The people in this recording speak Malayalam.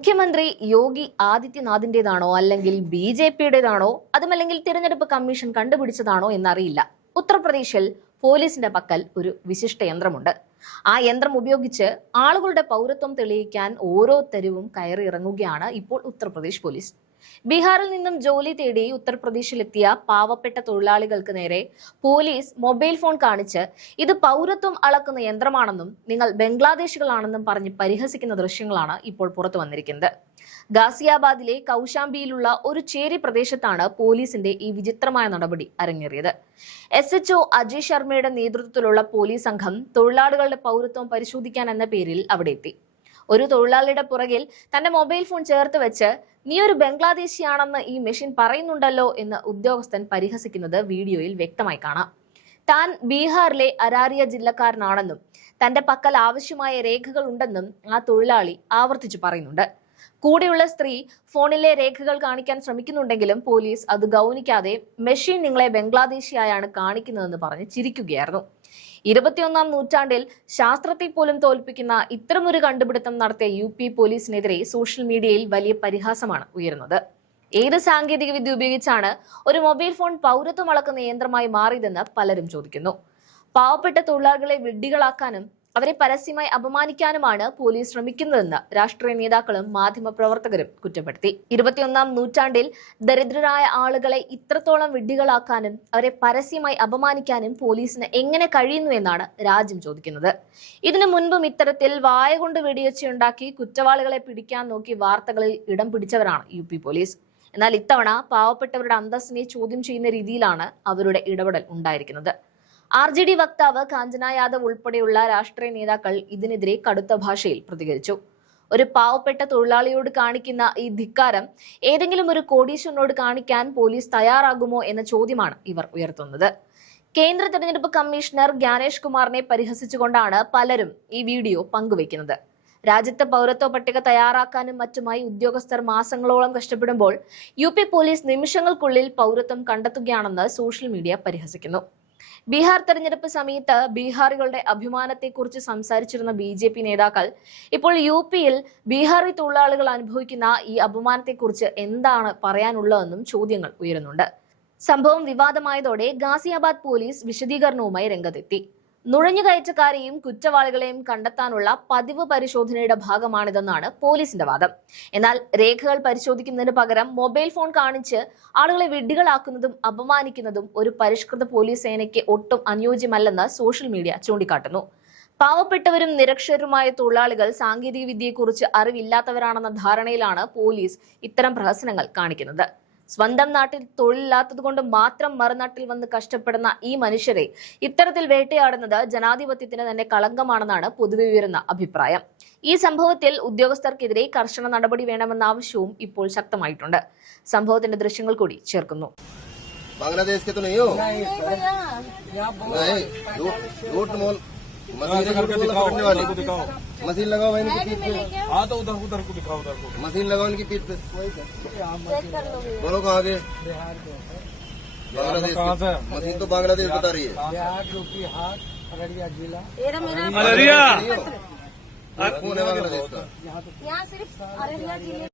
മുഖ്യമന്ത്രി യോഗി ആദിത്യനാഥിന്റേതാണോ അല്ലെങ്കിൽ ബിജെപിയുടേതാണോ അതുമല്ലെങ്കിൽ തിരഞ്ഞെടുപ്പ് കമ്മീഷൻ കണ്ടുപിടിച്ചതാണോ എന്നറിയില്ല. ഉത്തർപ്രദേശിൽ പോലീസിന്റെ പക്കൽ ഒരു വിശിഷ്ട യന്ത്രമുണ്ട്. ആ യന്ത്രം ഉപയോഗിച്ച് ആളുകളുടെ പൗരത്വം തെളിയിക്കാൻ ഓരോ തെരുവും കയറി ഇറങ്ങുകയാണ് ഇപ്പോൾ ഉത്തർപ്രദേശ് പോലീസ്. ബീഹാറിൽ നിന്നും ജോലി തേടി ഉത്തർപ്രദേശിലെത്തിയ പാവപ്പെട്ട തൊഴിലാളികൾക്ക് നേരെ പോലീസ് മൊബൈൽ ഫോൺ കാണിച്ച് ഇത് പൗരത്വം അളക്കുന്ന യന്ത്രമാണെന്നും നിങ്ങൾ ബംഗ്ലാദേശികളാണെന്നും പറഞ്ഞ് പരിഹസിക്കുന്ന ദൃശ്യങ്ങളാണ് ഇപ്പോൾ പുറത്തു വന്നിരിക്കുന്നത്. ഗാസിയാബാദിലെ കൌശാംബിയിലുള്ള ഒരു ചേരി പ്രദേശത്താണ് പോലീസിന്റെ ഈ വിചിത്രമായ നടപടി അരങ്ങേറിയത്. SHO അജയ് ശർമ്മയുടെ നേതൃത്വത്തിലുള്ള പോലീസ് സംഘം തൊഴിലാളികളുടെ പൗരത്വം പരിശോധിക്കാൻ എന്ന പേരിൽ അവിടെ എത്തി. ഒരു തൊഴിലാളിയുടെ പുറകിൽ തന്റെ മൊബൈൽ ഫോൺ ചേർത്ത് വെച്ച് നീ ഒരു ബംഗ്ലാദേശിയാണെന്ന് ഈ മെഷീൻ പറയുന്നുണ്ടല്ലോ എന്ന് ഉദ്യോഗസ്ഥൻ പരിഹസിക്കുന്നത് വീഡിയോയിൽ വ്യക്തമായി കാണാം. താൻ ബീഹാറിലെ അരാരിയ ജില്ലക്കാരനാണെന്നും തന്റെ പക്കൽ ആവശ്യമായ രേഖകൾ ഉണ്ടെന്നും ആ തൊഴിലാളി ആവർത്തിച്ചു പറയുന്നുണ്ട്. കൂടെയുള്ള സ്ത്രീ ഫോണിലെ രേഖകൾ കാണിക്കാൻ ശ്രമിക്കുന്നുണ്ടെങ്കിലും പോലീസ് അത് ഗൗനിക്കാതെ മെഷീൻ നിങ്ങളെ ബംഗ്ലാദേശിയായാണ് കാണിക്കുന്നതെന്ന് പറഞ്ഞ് ചിരിക്കുകയായിരുന്നു. 21ാം നൂറ്റാണ്ടിൽ ശാസ്ത്രത്തെ പോലും തോൽപ്പിക്കുന്ന ഇത്തരമൊരു കണ്ടുപിടുത്തം നടത്തിയ UP പോലീസിനെതിരെ സോഷ്യൽ മീഡിയയിൽ വലിയ പരിഹാസമാണ് ഉയരുന്നത്. ഏത് സാങ്കേതിക വിദ്യ ഉപയോഗിച്ചാണ് ഒരു മൊബൈൽ ഫോൺ പൗരത്വം അളക്കുന്ന യന്ത്രമായി മാറിയതെന്ന് പലരും ചോദിക്കുന്നു. പാവപ്പെട്ട തൊഴിലാളികളെ വിഡ്ഢികളാക്കാനും അവരെ പരസ്യമായി അപമാനിക്കാനുമാണ് പോലീസ് ശ്രമിക്കുന്നതെന്ന് രാഷ്ട്രീയ നേതാക്കളും മാധ്യമപ്രവർത്തകരും കുറ്റപ്പെടുത്തി. 21ാം നൂറ്റാണ്ടിൽ ദരിദ്രരായ ആളുകളെ ഇത്രത്തോളം വിഡ്ഢികളാക്കാനും അവരെ പരസ്യമായി അപമാനിക്കാനും പോലീസിന് എങ്ങനെ കഴിയുന്നു എന്നാണ് രാജ്യം ചോദിക്കുന്നത്. ഇതിനു മുൻപും ഇത്തരത്തിൽ വായ കൊണ്ട് വെടിവെച്ചുണ്ടാക്കി കുറ്റവാളികളെ പിടിക്കാൻ നോക്കി വാർത്തകളിൽ ഇടം പിടിച്ചവരാണ് UP പോലീസ്. എന്നാൽ ഇത്തവണ പാവപ്പെട്ടവരുടെ അന്തസ്സിനെ ചോദ്യം ചെയ്യുന്ന രീതിയിലാണ് അവരുടെ ഇടപെടൽ ഉണ്ടായിരിക്കുന്നത്. RJD വക്താവ് കാഞ്ചന യാദവ് ഉൾപ്പെടെയുള്ള രാഷ്ട്രീയ നേതാക്കൾ ഇതിനെതിരെ കടുത്ത ഭാഷയിൽ പ്രതികരിച്ചു. ഒരു പാവപ്പെട്ട തൊഴിലാളിയോട് കാണിക്കുന്ന ഈ ധിക്കാരം ഏതെങ്കിലും ഒരു കോടീശ്വരനോട് കാണിക്കാൻ പോലീസ് തയ്യാറാകുമോ എന്ന ചോദ്യമാണ് ഇവർ ഉയർത്തുന്നത്. കേന്ദ്ര തെരഞ്ഞെടുപ്പ് കമ്മീഷണർ ജ്ഞാനേഷ് കുമാറിനെ പരിഹസിച്ചുകൊണ്ടാണ് പലരും ഈ വീഡിയോ പങ്കുവയ്ക്കുന്നത്. രാജ്യത്തെ പൗരത്വ പട്ടിക തയ്യാറാക്കാനും മറ്റുമായി ഉദ്യോഗസ്ഥർ മാസങ്ങളോളം കഷ്ടപ്പെടുമ്പോൾ UP പോലീസ് നിമിഷങ്ങൾക്കുള്ളിൽ പൗരത്വം കണ്ടെത്തുകയാണെന്ന് സോഷ്യൽ മീഡിയ പരിഹസിക്കുന്നു. ബീഹാർ തെരഞ്ഞെടുപ്പ് സമയത്ത് ബീഹാറികളുടെ അഭിമാനത്തെക്കുറിച്ച് സംസാരിച്ചിരുന്ന BJP നേതാക്കൾ ഇപ്പോൾ UPയിൽ ബീഹാറി തൊഴിലാളികൾ അനുഭവിക്കുന്ന ഈ അപമാനത്തെക്കുറിച്ച് എന്താണ് പറയാനുള്ളതെന്നും ചോദ്യങ്ങൾ ഉയരുന്നുണ്ട്. സംഭവം വിവാദമായതോടെ ഗാസിയാബാദ് പോലീസ് വിശദീകരണവുമായി രംഗത്തെത്തി. നുഴഞ്ഞുകയറ്റക്കാരെയും കുറ്റവാളികളെയും കണ്ടെത്താനുള്ള പതിവ് പരിശോധനയുടെ ഭാഗമാണിതെന്നാണ് പോലീസിന്റെ വാദം. എന്നാൽ രേഖകൾ പരിശോധിക്കുന്നതിന് പകരം മൊബൈൽ ഫോൺ കാണിച്ച് ആളുകളെ വിഡ്ഢികളാക്കുന്നതും അപമാനിക്കുന്നതും ഒരു പരിഷ്കൃത പോലീസ് സേനയ്ക്ക് ഒട്ടും അനുയോജ്യമല്ലെന്ന് സോഷ്യൽ മീഡിയ ചൂണ്ടിക്കാട്ടുന്നു. പാവപ്പെട്ടവരും നിരക്ഷരരുമായ തൊഴിലാളികൾ സാങ്കേതിക വിദ്യയെക്കുറിച്ച് അറിവില്ലാത്തവരാണെന്ന ധാരണയിലാണ് പോലീസ് ഇത്തരം പ്രഹസനങ്ങൾ കാണിക്കുന്നത്. സ്വന്തം നാട്ടിൽ തൊഴിലില്ലാത്തതുകൊണ്ട് മാത്രം മറുനാട്ടിൽ വന്ന് കഷ്ടപ്പെടുന്ന ഈ മനുഷ്യരെ ഇത്തരത്തിൽ വേട്ടയാടുന്നത് ജനാധിപത്യത്തിന് തന്നെ കളങ്കമാണെന്നാണ് പൊതുവെ ഉയരുന്ന അഭിപ്രായം. ഈ സംഭവത്തിൽ ഉദ്യോഗസ്ഥർക്കെതിരെ കർശന നടപടി വേണമെന്ന ആവശ്യവും ഇപ്പോൾ ശക്തമായിട്ടുണ്ട്. സംഭവത്തിന്റെ ദൃശ്യങ്ങൾ കൂടി ചേർക്കുന്നു. मशीन लगाओ भाई इनकी पीठ पे। हाँ तो उधर उधर को दिखाओ, उधर को मशीन लगाओ इनकी पीठ पे। बोलो कहाँ के? बांग्लादेश। कहाँ से? मशीन तो बांग्लादेश बता रही है। बिहार, UP, हाट, अररिया जिला। अररिया कौन है बांग्लादेश का? यहाँ सिर्फ अररिया जिले